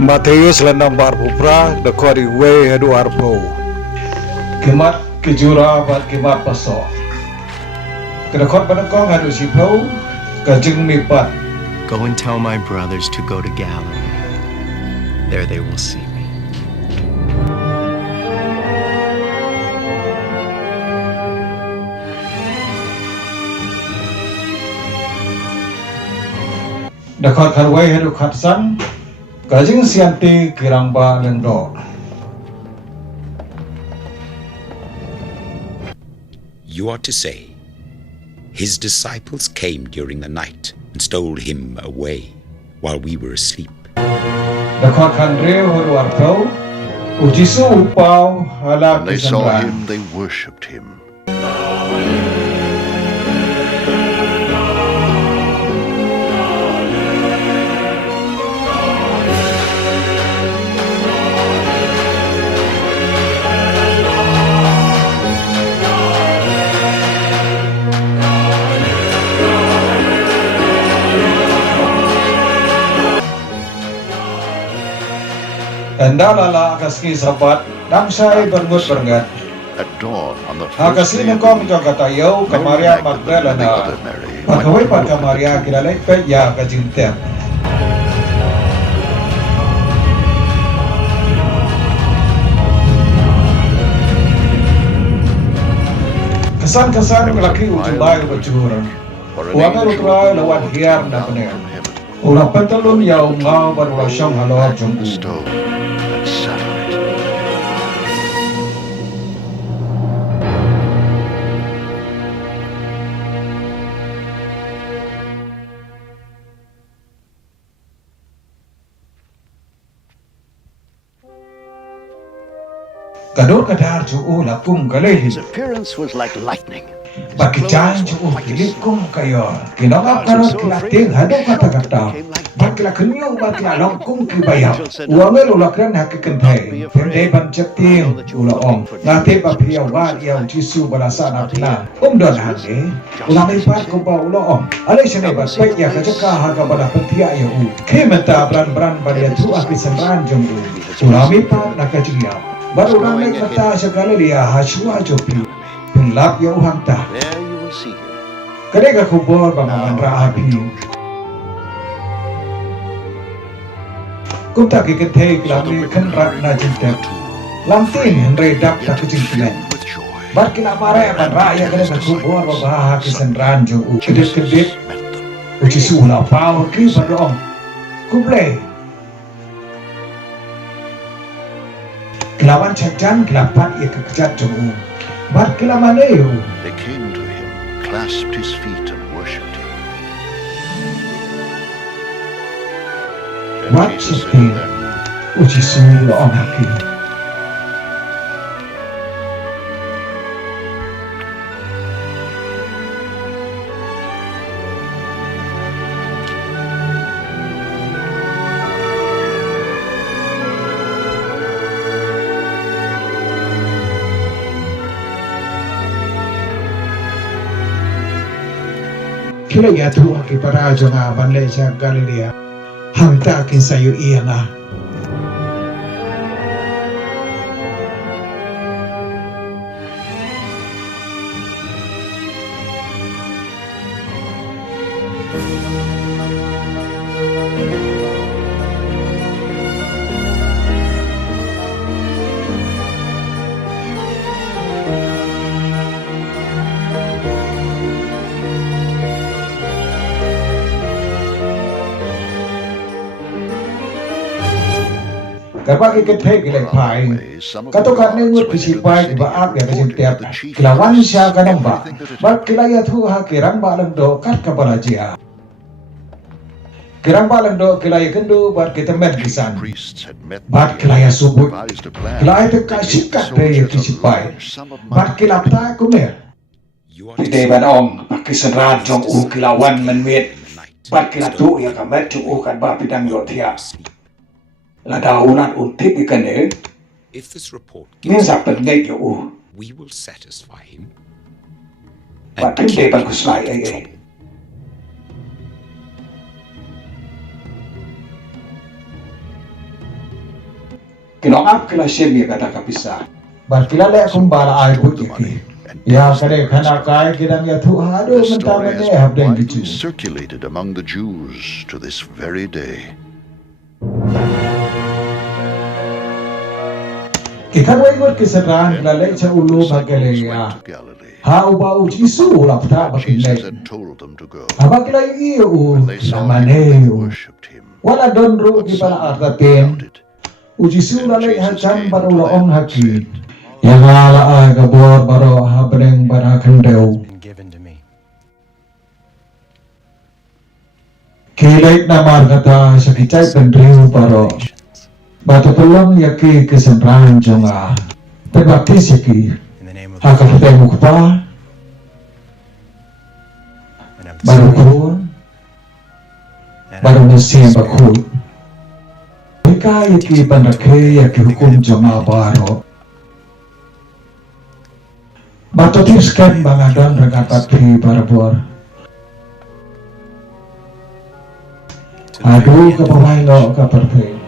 Matheus lenam bar pupra dkhot iwe hadu arpo. Kimat ke Jura bat kimat pasok. Dkhot panakong hadu sipau ke jingmihpat. Go and tell my brothers to go to Galilee. There they will see me. Dkhot khalwai hadu Khristan ke jingsianti ke rangbah lyngdoh. You are to say, his disciples came during the night and stole him away while we were asleep. Dkhot khandre hadu arpo. Jisu U pau hala When they saw Synran. him, they worshipped him. Tandalala kaski sabat dangsai bermut bergat. At dawn on the first Hakasi day of nengkong the week, jagatayo Mary kamaria Magdalene and the Magdalena. other Mary went Pakawai to pat the kamaria kilalay pet ya ka Jingthoh. Kesan-kesan laki ujumay bajura. for an Uangan angel utray of the lawan Lord hiar came na down paner. from heaven, Ulang pentalun yaw ngaw barulasyong halor back in the jungku. stone, and sat on it. Kador kadar juu lakum kalehi. His appearance was like lightning. His Bakijan clothes juu were white as kilikum snow. kayo. Kinokap karot kilating hadong kata-kata. Bakila kenyo bakila longkum kibayam. Uangel ulakran hakikentay. Pende ban ceting ula om. Ngate bapiya wad yaw Jisu balasa nakna. Don hange. Ulamay pat kumpa ula om. Alay siya bat pek ya kajaka haga bala petia ya u. Kimenta bran-bran bariya tuah Synran jung u. Ulamay pat nakajiya. Baru ramai kata segala dia hasua jopi. Pilap ya uhanta. There you will see him. Kadega kubur bangaman raapi. Kumta kikentay kilami kenrak na Jingthoh. Lamtin henry dap tak kejingtilan. Filled with joy, Bar kila mare man raya kadega kubur babaha Synran jo u. Kedit-kedit met them. uji sulah pau ki padong. Kuble. Kelawan cacan kelapan ia kekejat jo u. Bar kila maleu. They came to him, clasped his feet, and worshipped him. Then What Jesus said is to them, uji sulah om haki. Kila ya tu aki para jonga banle sa Galilea. Hamta kin sayo iya nga. Kapag ikitay kilay pay, katukan na ngut kisipay iba ap ya kajintep, kilawan siya kanamba, bar kilaya tuha kirang balang do kat kabalajia. Kirang balang do kilaya kendu bar kita medgisan, priests had met bar them, kilaya subut, devised a plan. kilaya teka sikat pe ya kisipay, bar kilapta kumer. You are to Pite say, ban om, Synran jong u kilawan menwit, bar kilatu ya kamet cu kan bar pidang yotia. Ladaunan untik ikan eh, if this report min gives sapen ngay yo. we will satisfy him But and hindi keep pa him gusto ay out of ay. trouble. Kilongap kila shemi kata kapisa. Bar kila le kumbala ay buti. Ya kare khana kai kidang ITHUH ado The story mentang has ne hab been deng widely gitu. circulated among the Jews to this very day. Ikan wengot Synran kila le cha ulu magale Disciples ya. went to Galilee. Ha uba Jisu U lapta bakin Jesus le. had told them to go. Haba kila iyo When they saw him, namane they u. worshipped him. Wala don ru But di pala some arta pen. doubted. Jisu Then lalay Jesus hajan came baro to laong them and haki. said, Yang ala ay gabor baro habreng barakandeu. Been given to me. Kilait na markata sa kicay pendriu baro. Bato pelong yaki Synran jonga. Perbaptis yaki. In the name of the Hakapatay mukpa. and of the Baru Son, kurun. and Baru of the Mesian Spirit. Bakhuid. Ika yaki pandake yaki hukum jonga baro. Bato tiskan bangadon regatat fi barabor. To the Aduh very end of kapamay age. no kapartay.